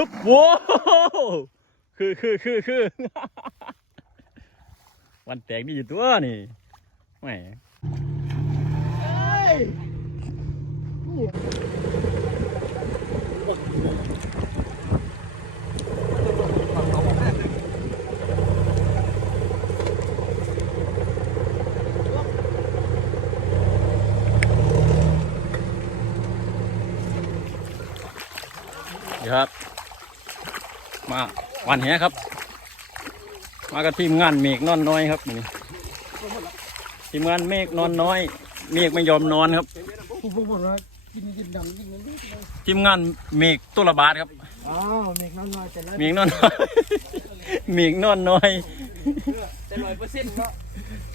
ฮึบโว้วคือคือคือคือวันแตกดีอยู่ตัวนี่แหมครับ มาวันแหครับ มากับทีมงานเมฆนอนน้อยครับนี่ทีมงานเมฆนอนน้อย เมฆไม่ยอมนอนครับผมบอกว่ากินกินดำกินเงินนิดเดียวทีมงานเมฆตุลบาทครับอ้าวเมฆน้อยๆแต่ละเมฆนอนน้อยเมฆนอนน้อยแต่ร้อยเปอร์เซ็นต์ก็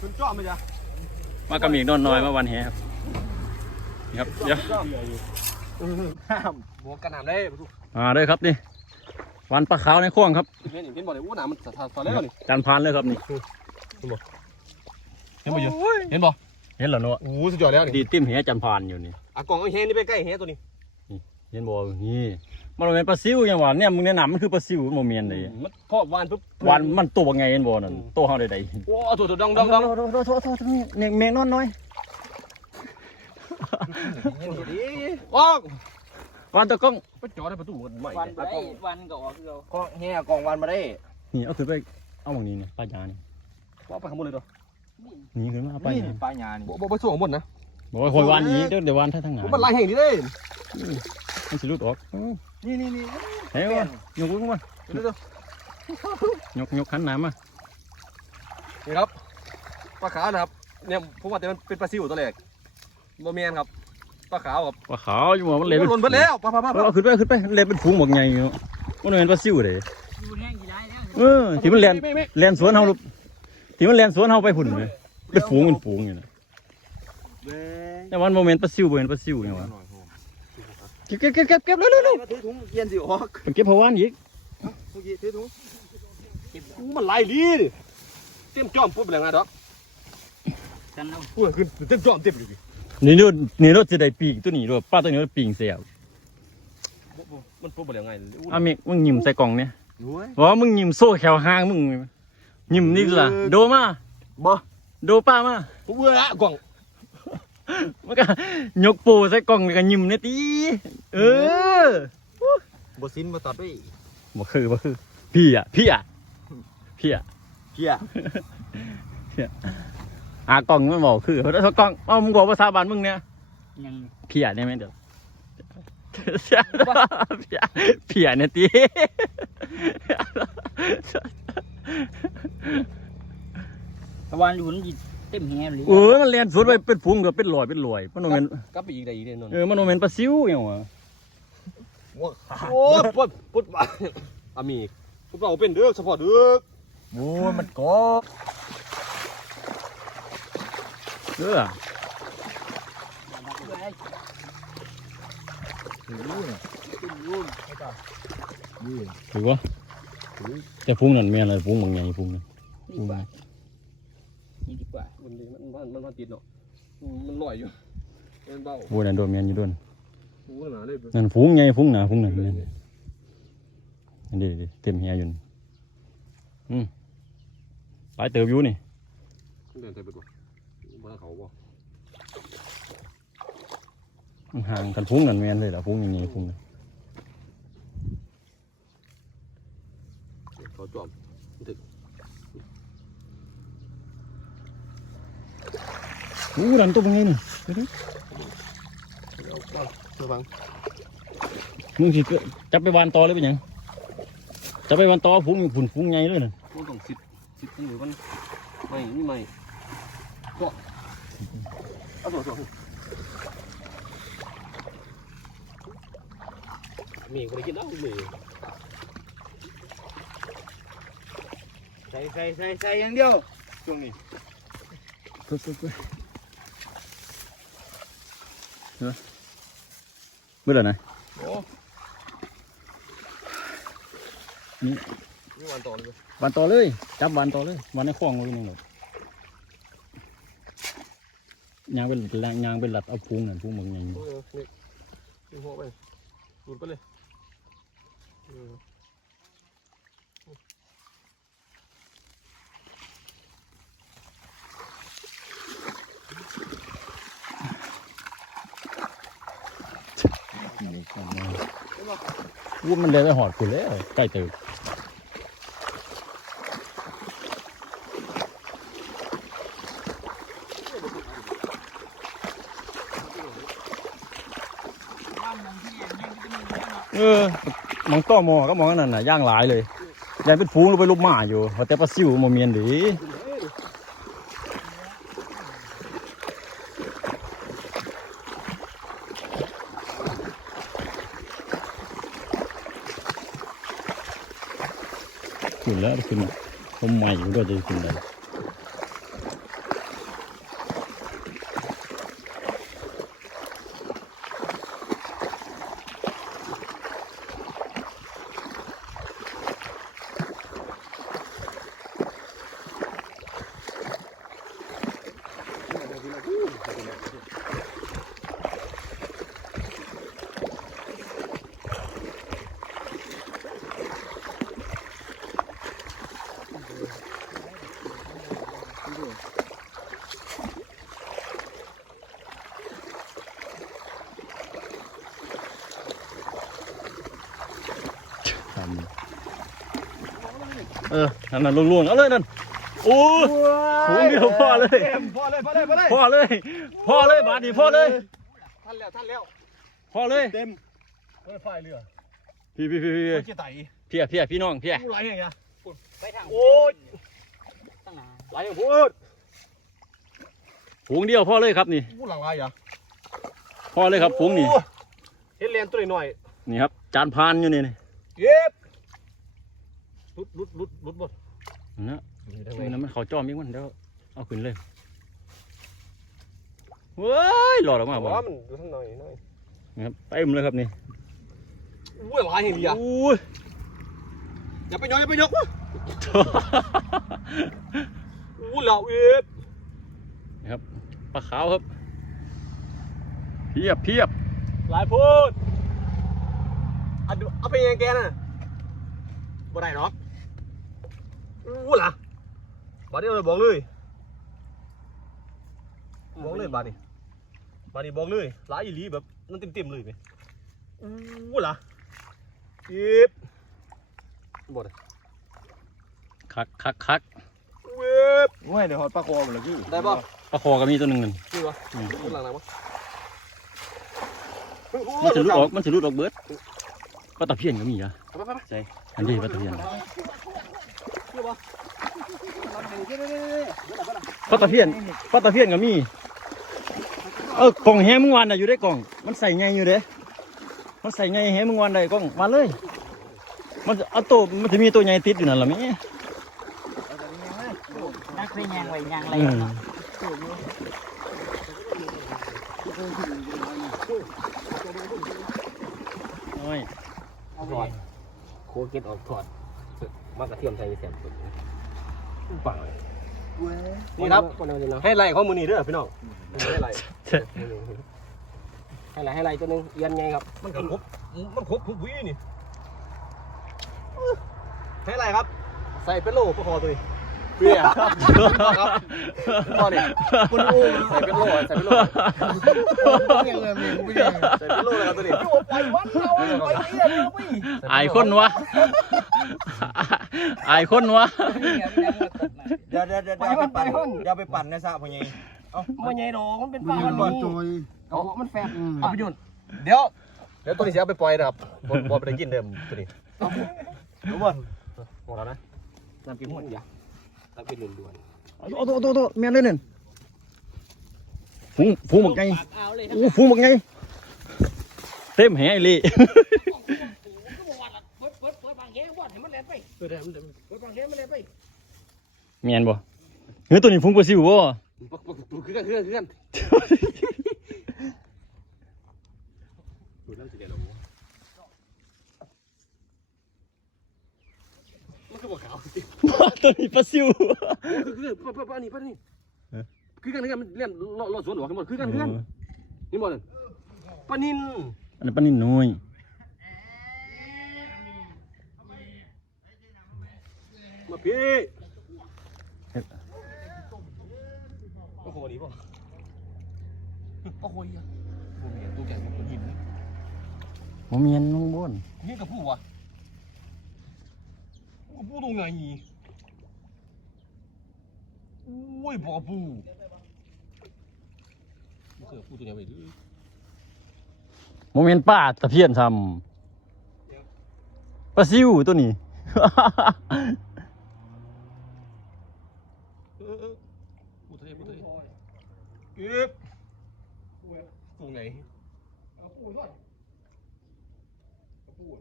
คุณจ้อมไหมจ๊ะมากับเมฆนอนน้อยมาวันแหครับนี่ครับเดี๋ยวห้ามบวกกันน้ำได้ทุกอ่าเลยครับนี่ วันปลาขาวในข้วงครับเห็นเห็นบอกเลยว่าน้ำมันสะท้อนแล้วนี่จานพานเลยครับนี่เห็นบ่อยู่เห็นบ่เห็นเหรอเนาะโอ้สุดยอดแล้วนี่ดีติ้มแหจานพานอยู่นี่อะกล่องไอ้แห้งนี่ไปใกล้แห้งตัวนี้เห็นบ่นี่มันเป็นปลาซิวยังหวานเนี่ยมึงแนะนำมันคือปลาซิวมันโมเมนเลยมันพอวานปุ๊บหวานมันตัวไงเห็นบ่นั่นตัวเฮาใดๆโอ้ตัวตัวดองดองดองโทษโทษโทษโทษนี่เมฆเมฆนอนน้อยว้า ววันตะกล้องไปจอดในประตูมันใหม่วันบ่ได้วันก็ออกคือเราก็แห้งกล่องวันมาได้นี่เอาขึ้นไปเอาหมองนี้เนี่ยป้ายานี่ว่าไปข้างบนเลยตัวนี่ขึ้นมาเอาป้ายาปลาหยานี่บ่บ่ไปส่งข้างบนนะบอกว่าคอยวานอีกเดี๋ยวเดี๋ยววานท่าทางหนามันลายแห้งนี่เลยมันสิรุดออกเออนี่นี่นี่เฮ้ยว่ายกลงมาเดี๋ยวยกยกขันน้ำมานี่ครับปลาขาวนะครับเนี่ยผมว่าแต่มันเป็นปลาซิวตัวแรกโมเมนครับ ปลาขาวครับปลาขาวอยู่หมอมันเลยหล่นไปแล้วปลาปลาปลาเออเอาขึ้นไปเอาขึ้นไปเล่นเป็นฝูงหมดไงอยู่มันเป็นปลาซิวเลยอยู่แห้งกี่ได้แล้วเออที่มันเล่นไม่ไม่เล่นสวนเฮาลูกที่มันเล่นสวนเฮาไปหุ่นเลยเป็นฝูงเป็นฝูงอยู่นะแต่วันโมเมนต์ปลาซิวโมเมนต์ปลาซิวอย่างวะเก็บเก็บเก็บเก็บเก็บเร็วเร็วเร็วมาถือถุงเย็นสิออกไปเก็บพะวานอีกเมื่อกี้ถือถุงมันไหลลีดิเต็มจอมปุ๊บเลยไงดอกกันเอาพูดขึ้นเต็มจอมเต็มเลย นี่นู่นนี่นู่นจะได้ปีกตัวนี้ด้วยป้าตัวนี้มันปีกเสียบมันปุ๊บเลยไงอาเมกมึงยิ้มใส่กล่องเนี่ยรู้ไหมว่ามึงยิ้มโซ่แขวหางมึงยิ้มนี่ล่ะโดมาบ่โดป้ามาผมเบื่อละกล่องมันก็ยกปูใส่กล่องแล้วก็ยิ้มเนี่ยตีเออบ่ซินมาตัดไปบ่คือบ่คือพี่อะพี่อะพี่อะเพี้ย หากล่องมันบอกคือเพราะถ้ากล่องเอ้ามึงบอกภาษาบ้านมึงเนี่ยยังพี่อะได้ไหมเดี๋ยวพี่อะพี่อะเนี่ยตีตะวันอยู่นี่เต็มแห้งเลยเออมันเรียนสุดไปเป็นฟุ้งกับเป็นลอยเป็นลอยมันโนเมนกลับไปอีกได้อีกได้นนเออมันโนเมนปลาซิวอย่างวะโอ้ปุ๊บปุ๊บมาอามีปุ๊บเราเป็นเด้อเฉพาะเด้อโอ้มันก็ เออถือว่าแต่ฟุ้งนั่นแม่นอะไรฟุ้งบางไงฟุ้งนั่นนี่ดีกว่านี่ดีกว่ามันดีมันมันมันมันติดเนาะมันลอยอยู่มันเบาโอ้นั่นโดนแม่นอยู่โดนโอ้หนาเลยนั่นฟุ้งไงฟุ้งหนาฟุ้งนั่นนั่นอันนี้ดิเต็มเฮียอยู่นี่อืมหลายเติบอยู่นี่เดินไป บ่บ่เขาบ่มันห่างกันฟุ้งนั่นแม่นเลยล่ะฟุ้งยังไงฟุ้งนั่นเขาจอมอู้นั่นตัวเป็นไงนี่ดูดิเสือฟังมึงสิเกิดจับไปวานต่อเลยเป็นหยังจับไปวานต่อฟุ้งฝุ่นฟุ้งไงเลยน่ะมันต้องสิบสิบหรือมันไม่นี่ไม่ก็ เอาตัวตัวมีคนกินแล้วมีใส่ใส่ใส่ใส่อย่างเดียวช่วงนี้ตัวตัวตัวเนาะเมื่อไหร่นะโอ้นี่วันต่อเลยวานต่อเลย จับวานต่อเลยวานในคลองไว้นึงหรอก ยางเป็นยางเป็นหลัดเอาพุงนั่นพุงมึงไงโอ้ยนี่นี่หัวไปดูดไปเลยวุ้นมันเลยไปหอดกูเลยใกล้เติบ เออมองต่อมอก็มองนั่นน่ะย่างหลายเลยยายเป็นฟูงลงไปลุบหมาอยู่พราะแต่ปลาซิวโมเมียนดีขึ้นแล้วขึ้นผมใหม่ก็จะขึ้นได้ เออ นั่นน่ะล่วงๆ เอาเลยนั่นโอ้ยสูงเดียวพ่อเลย พอเลยพอเลยพอเลยพ่อเลยพ่อเลยบาดนีพ่อเลย ท่านแล้วท่านแล้วพ่อเลย เต็มเฮ้ยฝ่ายเรือพี่พี่พี่พี่เมื่อกี้ไต่พี่พี่พี่น้องพี่ผู้ไรอย่างเงี้ยไปทางโอ้ยตั้งนานไรอย่างพูดฝูงเดียวพ่อเลยครับนี่ผู้หลังไรอะพ่อเลยครับฝูงนี่โอ้เห็นเลนตัวหน่อยนี่ครับจานพานอยู่นี่นี่เย็บ ลุดลุดลุดลุดหมดนะมันนั้นมันเขาจอมอีกมันเดี๋ยวเอาขึ้นเลยเว้ยหลอดออกมาบ่ว่ามันดูทั้งหน่อยหน่อยนี่ครับเต็มเลยครับนี่อุ้ยหลายอย่างดีอะอู้ยอย่าไปยกอย่าไปยกวะอู้เหล่าเย็บนี่ครับปลาขาวครับเพียบเพียบหลายพูดเอาดูเอาไปยังแกน่ะบ่ได้หรอก อู้ล่ะบาดนี้เลยบอกเลยบอกเลยบาดนี้บาดนี้บอกเลยหลายอีหลีแบบนั่นเต็มๆเลยไหมอู้ล่ะเย็บบ่ได้คักคักคักเว็บโอ้ยเดี๋ยวหอดปลาคอหมดแล้วพี่ได้ป่ะปลาคอก็มีตัวหนึ่งนั่นนี่วะอืมข้างหลังไหนวะมันจะรุดออกมันจะรุดออกเบิดปลาตะเพียนก็มีอะไปไปไปอันนี้ปลาตะเพียนนี่วะ ปลาตะเพียนปลาตะเพียนก็มี เออกล่องแฮมึงวานน่ะอยู่ได้กล่อง มันใส่ไงอยู่เด้ มันใส่ไงแฮมึงวานได้กล่องมาเลย มันจะเอาตัวมันจะมีตัวใหญ่ติดอยู่นั่นล่ะแม่นักเป็นยังไงยังไรอืมเนาะโอ้ยถอดโคเก็ตออกถอด มากระเทียมใส่แสบปังเลยนี่ครับให้ไล่ข้อมูลนี่เด้อพี่น้องให้ไล่ให้ไล่ให้ไล่ตัวนึงเอียนไงครับ มันครบมันครบทุกวินี่ให้ไล่ครับ ใส่เป็นโล่ก็พอตัวนี้ เปรี้ยครับพ่อเนี่ยคุณอูใส่เป็นโลใส่เป็นโล่ยังไงมีกูไม่ยังใส่เป็นโล่เลยครับตัวนี้ไปวันเราไปเที่ยวเราไอายคนวะไอายคนวะเดี๋ยวเดี๋ยวเดี๋ยวเดี๋ยวไปปั่นเดี๋ยวไปปั่นในสระพญมันใหญ่ดอกมันเป็นปลามันบอลจอยเอามันแฟบเอาไปโยนเดี๋ยวเดี๋ยวตัวนี้จะเอาไปปล่อยนะครับบอบไปได้กินเดิมตัวนี้รู้บ่หมดแล้วนะน้ำกินหมดอย่า น้ำกินด่วนโอ้โหโอ้โหแม่นเลยนั่นฝูงฝูงบักไงเอาเลยโอ้ฝูงบักไงเต็มแหไอ้ลี่เปิดเปิดเปิดบางแง่บ่อนให้มันแล่นไปๆเออได้มันได้เปิดบางแง่มันแล่นไปแม่นบ่เฮ้ยตัวนี้ฟุ้งปลาซิวบ่ปักปักตัวคือกันคือกันคือกันดูแล้วสิเดี๋ยวเรามันคือ บ่ขาวสิตัวนี้ปลาซิวคือคือป้าป้าป้านี่ป้านี่คือกันคือกันมันเล่นรอรอสวนหรอกันหมดคือกันคือกันนี่หมดป้านินอันนี้ปลานิ่น้อยพี่ก็โคดีป่ะก็โคดีอะบุญตัวแก่ตัวหินบ่เมียนน้องบ้นนี่กับผู้วะ กับผู้ตรงไหนโอ้ยบอกกับผู้ไม่เคยพูดตัวไหนไปดิบ่เมียนป้าตะเพียนทำปลาซิวตัวนี้เออเออพูดทะเลพูดทะเลเก็บตรงไหน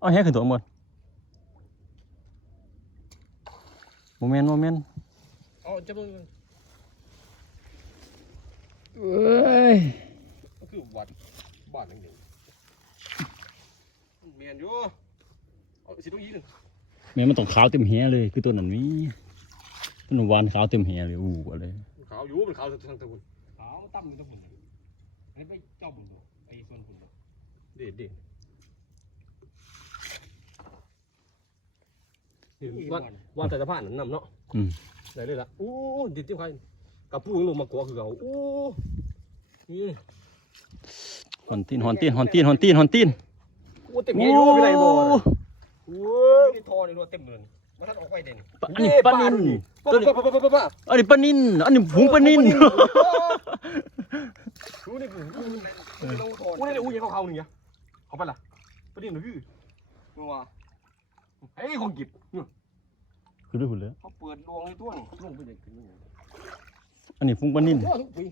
เอาแฮขึ้นตัวหมด บ่แม่นบ่แม่นเอาจับมือเอ้ยก็คือวัดบ้านหนึ่งหนึ่งเมียนอยู่เอาสิต้องยีหนึ่งแม่นมันต้องขาวเต็มแหเลย คือตัวนั้นมีตัวนั้นหวานขาวเต็มแหเลยอู้อะไรขาวอยู่มันขาวทั้งตะวันขาวตั้มอยู่ตะบุญอันนี้ไปเจ้าบุญบ่ไอ้ส่วนบุญบ่เด็ดเด็ด วันวันแต่สะพานนั่นนำเนาะอืมได้เลยละโอ้ดิดที่ใครกับผู้ลงมากลัวคือเขาโอ้นี่หอนตีนหอนตีนหอนตีนหอนตีนหอนตีนโอ้เต็มเงี้ยอยู่พี่ไรบ่โอ้ยนี่ทอนี่รัวเต็มเลยมาทัดออกไปเด่นปะอันนี้ปลานินตัวนี้ป้าป้าป้าป้าอันนี้ปลานินอันนี้ผงปลานินรู้นี่กูกูนี่อู้ยังเขาเขาหนึ่งเนี่ยเขาไปละประเด็นหรือพี่มึงว่าเฮ้ยคนกิบคือด้วยหุ่นเลยเขาเปิดดวงให้ตัวนี่ลงไปเด็กขึ้นนี่อันนี้ผงปลานินโอ้ทุกปี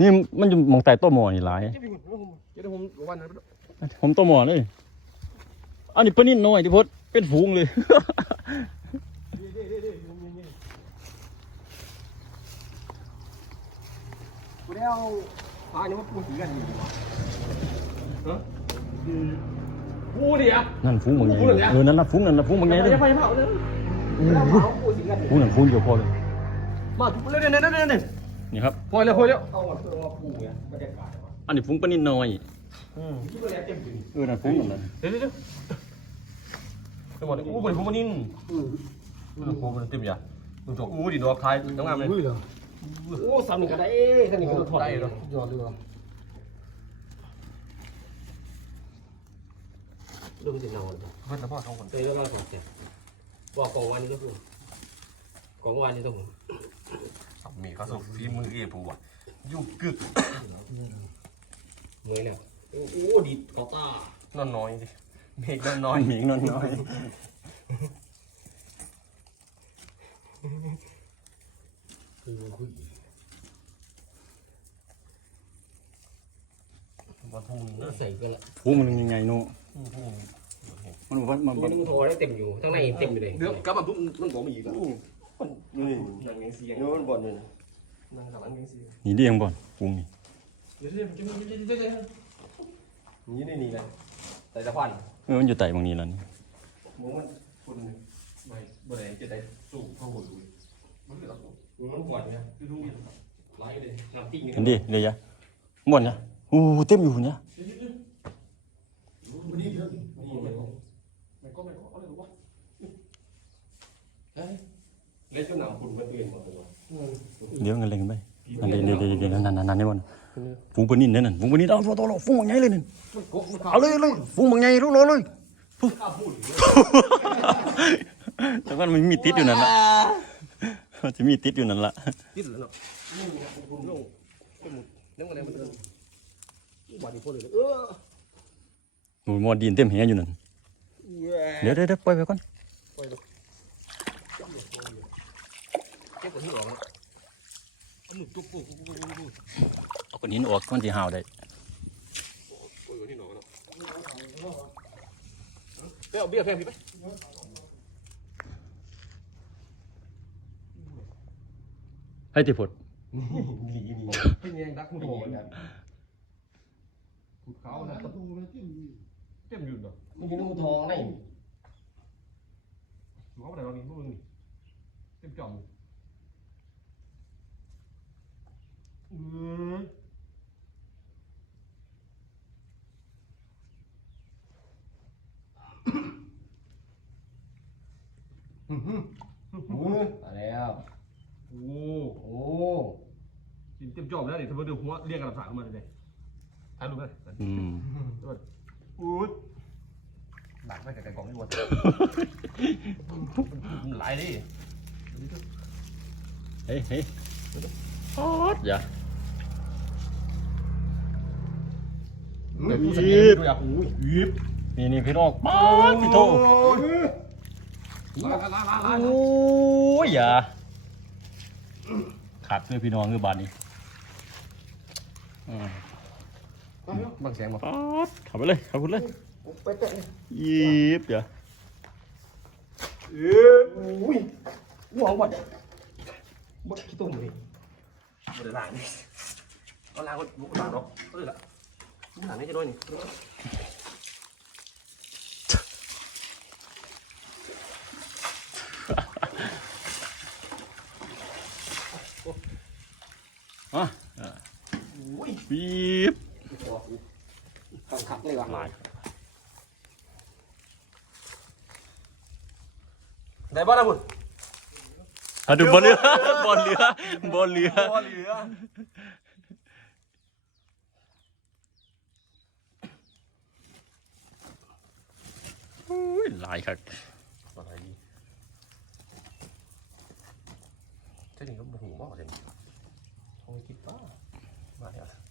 นี่มันจะมองแต่ต้นหมอนี่หลายเจ็บปีผมเจ็บผมวันนั้นผมต้นหมอเลยอันนี้ปลานินน้อยที่พดเป็นฝูงเลยกูได้เอาปลาเนี่ยมาปูสีกันอยู่ดีกว่าเออ ปูดิอะนั่นฝูงบางไงฝูงเหรอเนี่ยเออนั่นนะฝูงนั่นนะฝูงบางไงเลยจะไปเผาเลยอู้แล้วหูเผาปูสีกันฝูงนั่นฝูงเดียวพอเลยมาเร็วเร็วเร็วเร็วเร็วนี่ครับพอแล้วพอแล้วเอาหมดเพื่อมาปูเนี่ยบรรยากาศอันนี้ฝูงปลานินน้อยที่มันเต็มอยู่เออนั่นฝูงนั่นนะเดี๋ยวเดี๋ยวเดี๋ยวจังหวะนี้อู้บริโภคมันนิ่งอืออือโคมันเต็มอย่ามึงจบอู้ดิดอกคายน้องงามเลยโอ้สามหนึ่งก็ได้เอ๊ะสามหนึ่งก็ถอดได้เนาะยอดเลย เรื่องจะนอนเพื่อนพ่อสองคนเคยแล้วมาสองเสียบอกกองวันนี้ก็คือกองวันนี้ต้องมีเขาส่งฝีมือเอปูอะยุกกึกเมื่อยแล้วโอ้โหดิดกอต้านอนน้อยสิเมฆนอนน้อยหมิงน้อยน้อยวันทุ่งนะใส่กันละฝูงมันยังไงโน่ทุ่งทุ่ง มันบอกว่มันมันต้องโทรได้เต็มอยู่ข้างในเต็มอยู่เลยเดี๋ยวกลับมาปุ๊บมันบอกมาอีกแล้วนี่นั่งเงี้ยเสียงเดี๋ยวมันบ่นเลยนะนั่งหลังเงี้ยเสียงนี่เดียงบ่อนฝูงนี่เดี๋ยวเดี๋ยวจะมีเดี๋ยวเดี๋ยวเดี๋ยวนี่นี่นี่เลยแต่ตะพันเออมันอยู่ไต่บางนี้แล้วนี่ยมันคนไม่บ่ได้จะได้สู้เข้าหัวดูมันคือมันกวาดเนี่ยคือดูไล่เลยน้ำติ้งเห็นดิเดียวจะบ่อนนะอู้เต็มอยู่เนี่ย นี่เยอะนี่ไม่ก็ไม่ก็ไม่ก็อะไรหรอวะเฮ้ยเล่นจนหนังฝุ่นมันเปลี่ยนหมดเลยวะเดี๋ยวเงินเล็งไปนั่นเดี๋ยวเดี๋ยวเดี๋ยวนั่นนั่นนั่นนี่บ่อนฝูงปลานินเนี่ยนั่นฝูงปลานินเอาตัวตัวฝูงบางไงเลยนี่มันโกะมันเอาเลยเลยฟุ้งบางไงรู้เลยเลยข้าพูดแต่ว่ามันมีติดอยู่นั่นละมันจะมีติดอยู่นั่นละติดแล้วเนาะนี่คุณลงไปหมดเรื่องอะไรมันเดินบาดนีพูดเลยเออ หนูมอดีนเต็มแหอยู่นั่นเดี๋ยวเดี๋ยวเดี๋ยวปล่อยไปก่อนเก็บตัวที่ออกแล้วเอาหมึกตุ๊บปุ๊บปุ๊บปุ๊บปุ๊บปุ๊บเอาก้อนหินออกมันจะหาวได้โอ้ยตัวที่หนอแล้วไปเอาเบี้ยแพงพี่ไปให้ติพดหนีหนีเป็นยังดักคุณโถเนี่ยขุดเขานะเต็มอยู่เนาะมันอยู่ในมือทองได้ดูเขาไปไหนเรานี่พวกมึงนี่เต็มจอมเออมาแล้วโอ้โอ้กินเต็มจอบแล้วนี่ถ้ามาดูหัวเรียกกระดับสามขึ้นมาเลยถ่ายรูปกันอืม อู้ดหลักไม่แต่กล่องไม่หมดหลายดิเฮ้ยเฮ้ยโอ๊ดอย่าดูสัญญาณดูอยากอุ้ยยิบนี่นี่พี่น้องป๊าดพี่โตลาลาลาลาโอ้ยอย่าขาดเลยพี่น้องคือบานนี้อืม บางเสียงบอกป๊าดขับไปเลยขับไปเลยไปเตะยีบอย่าอุ้ยหัวหมดบักขี้ตุ่มเลยบไดล้างนี่เอาล้างก็บุกล้างเนาะก็เลยละบุกล้างนี่จะด้วยนี่อะอุ้ยบี บขังขักเลยว่ะลายได้บ้านนะคุณอะดูบอลเรือบอลเรือบอลเรือบ่เหลืออุ้ยลายครับอะไรนี่เจ้าหญิงก็หูมากเลยทงคิดป้ามาเดี๋ยว